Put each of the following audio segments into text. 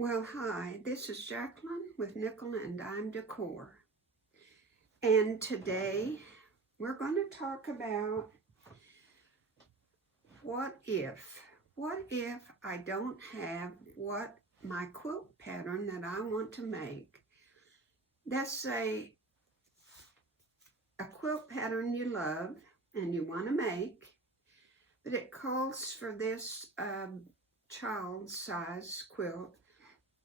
Well, hi, this is Jacqueline with Nickel and Dime Decor. And today we're going to talk about what if I don't have what my quilt pattern that I want to make. Let's say a quilt pattern you love and you want to make, but it calls for this child size quilt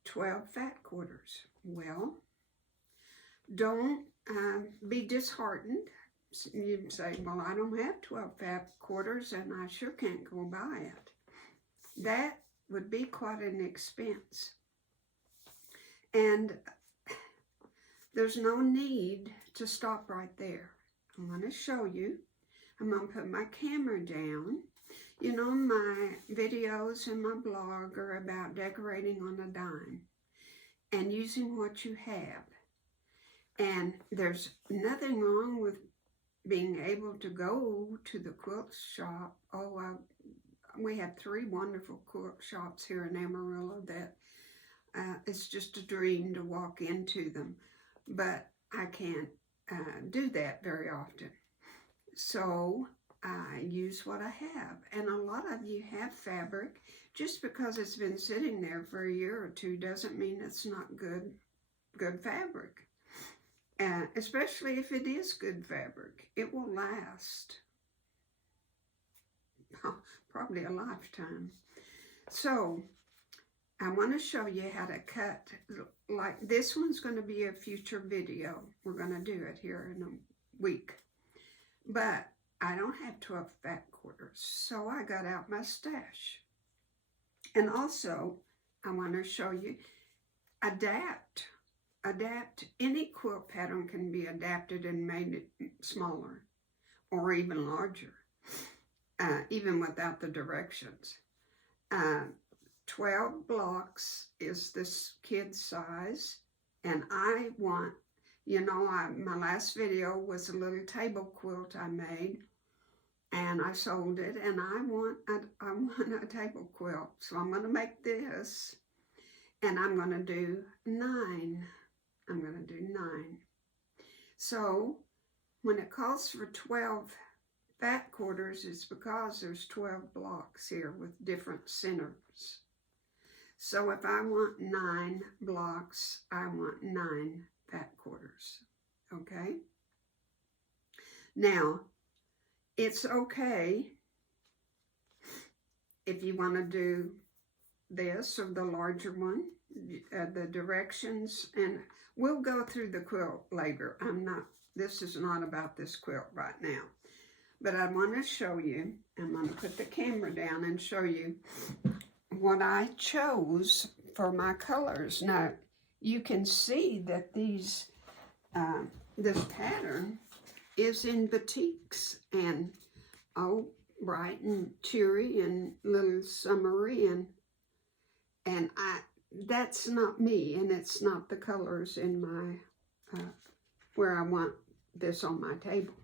12 fat quarters. Well, don't be disheartened. You say, well, I don't have 12 fat quarters and I sure can't go buy it. That would be quite an expense. And there's no need to stop right there. I'm going to show you. I'm going to put my camera down. You know, my videos and my blog are about decorating on a dime and using what you have. And there's nothing wrong with being able to go to the quilt shop. We have 3 wonderful quilt shops here in Amarillo that it's just a dream to walk into them. But I can't do that very often. So I use what I have. And a lot of you have fabric. Just because it's been sitting there for a year or 2 doesn't mean it's not good fabric. Especially if it is good fabric. It will last probably a lifetime. So I want to show you how to cut. Like this one's going to be a future video. We're going to do it here in a week. But I don't have 12 fat quarters, so I got out my stash. And also, I want to show you, adapt. Any quilt pattern can be adapted and made smaller or even larger, even without the directions. 12 blocks is this kid size, and I want, you know, my last video was a little table quilt I made, and I sold it, and I want a table quilt. So I'm going to make this, and I'm going to do 9. I'm going to do 9. So when it calls for 12 fat quarters, it's because there's 12 blocks here with different centers. So if I want 9 blocks, I want 9 fat quarters, okay? Now, it's okay if you want to do this or the larger one, the directions, and we'll go through the quilt later. This is not about this quilt right now, but I want to show you. I'm going to put the camera down and show you what I chose for my colors. Now, you can see that this pattern is in batiks and all bright and cheery and little summery, and that's not me, and it's not the colors in my where I want this on my table.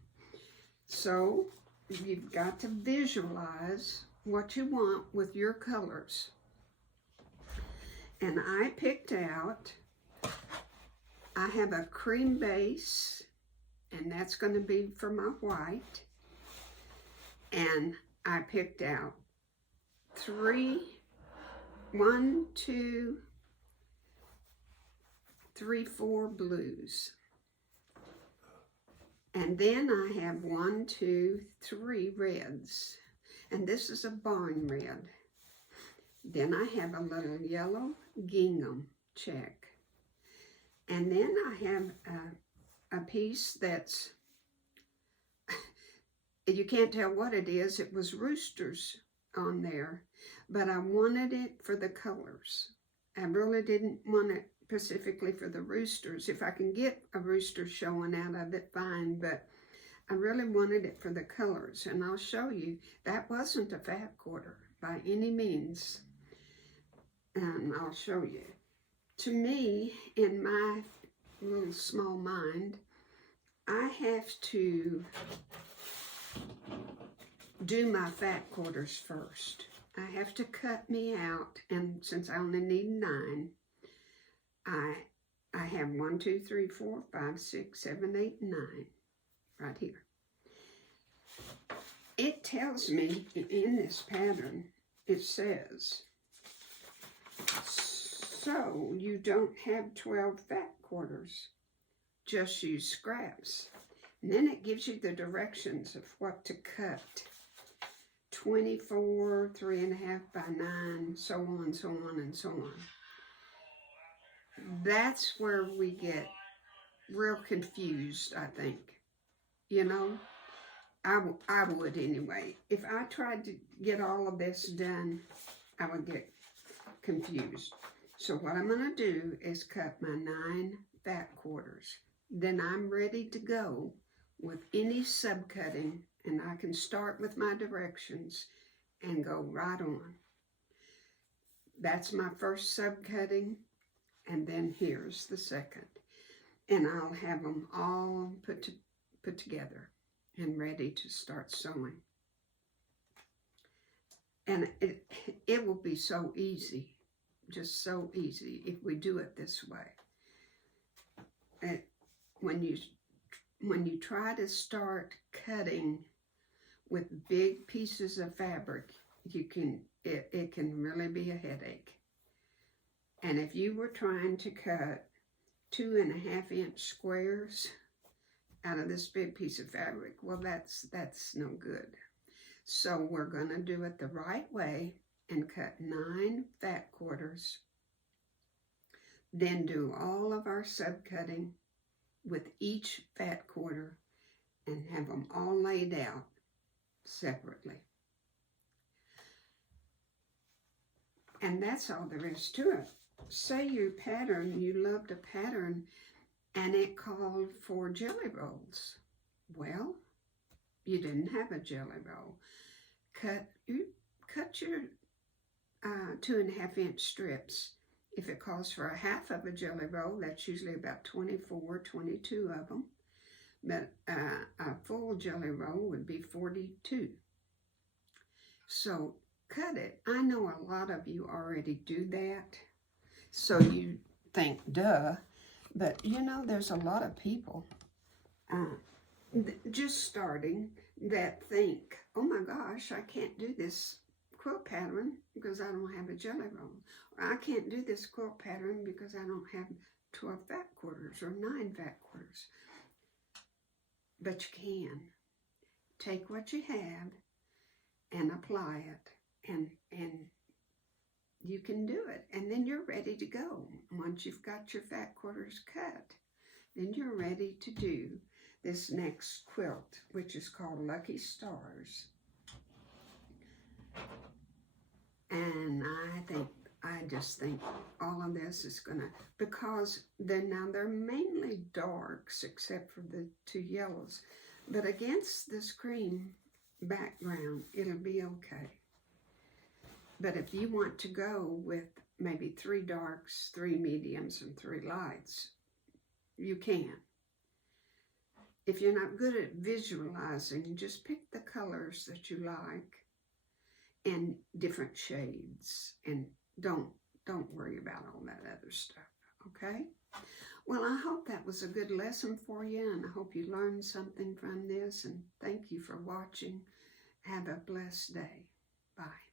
So you've got to visualize what you want with your colors. And I picked out, I have a cream base, and that's going to be for my white. And I picked out 4 blues. And then I have 1, 2, 3 reds. And this is a barn red. Then I have a little yellow gingham check. And then I have a piece that's, you can't tell what it is. It was roosters on there, but I wanted it for the colors. I really didn't want it specifically for the roosters. If I can get a rooster showing out of it, fine, but I really wanted it for the colors. And I'll show you, that wasn't a fat quarter by any means. And I'll show you. To me, in my little small mind, I have to do my fat quarters first. I have to cut me out, and since I only need 9, I have 1, 2, 3, 4, 5, 6, 7, 8, 9 right here. It tells me in this pattern, it says, so you don't have 12 fat quarters, just use scraps. And then it gives you the directions of what to cut. 24, 3.5 by 9, so on, so on, and so on. That's where we get real confused, I think. You know, I would anyway. If I tried to get all of this done, I would get confused. So what I'm going to do is cut my 9 fat quarters. Then I'm ready to go with any subcutting, and I can start with my directions and go right on. That's my first subcutting, and then here's the second. And I'll have them all put together and ready to start sewing. And it will be so easy, just so easy if we do it this way. When you try to start cutting with big pieces of fabric, it can really be a headache. And if you were trying to cut 2.5-inch squares out of this big piece of fabric, well, that's no good. So we're going to do it the right way and cut 9 fat quarters. Then do all of our subcutting with each fat quarter and have them all laid out separately. And that's all there is to it. Say your pattern, you loved a pattern and it called for jelly rolls. Well, you didn't have a jelly roll. Cut your 2.5-inch strips. If it calls for a half of a jelly roll, that's usually about 24, 22 of them. But a full jelly roll would be 42. So cut it. I know a lot of you already do that. So you think, duh. But you know, there's a lot of people just starting that think, oh my gosh, I can't do this quilt pattern because I don't have a jelly roll. Or I can't do this quilt pattern because I don't have 12 fat quarters or 9 fat quarters. But you can. Take what you have and apply it, and you can do it. And then you're ready to go. Once you've got your fat quarters cut, then you're ready to do this next quilt, which is called Lucky Stars. And I just think all of this is gonna, because they're mainly darks except for the 2 yellows, but against this cream background, it'll be okay. But if you want to go with maybe 3 darks, 3 mediums, and 3 lights, you can. If you're not good at visualizing, just pick the colors that you like and different shades, and don't worry about all that other stuff, okay? Well, I hope that was a good lesson for you, and I hope you learned something from this, and thank you for watching. Have a blessed day. Bye.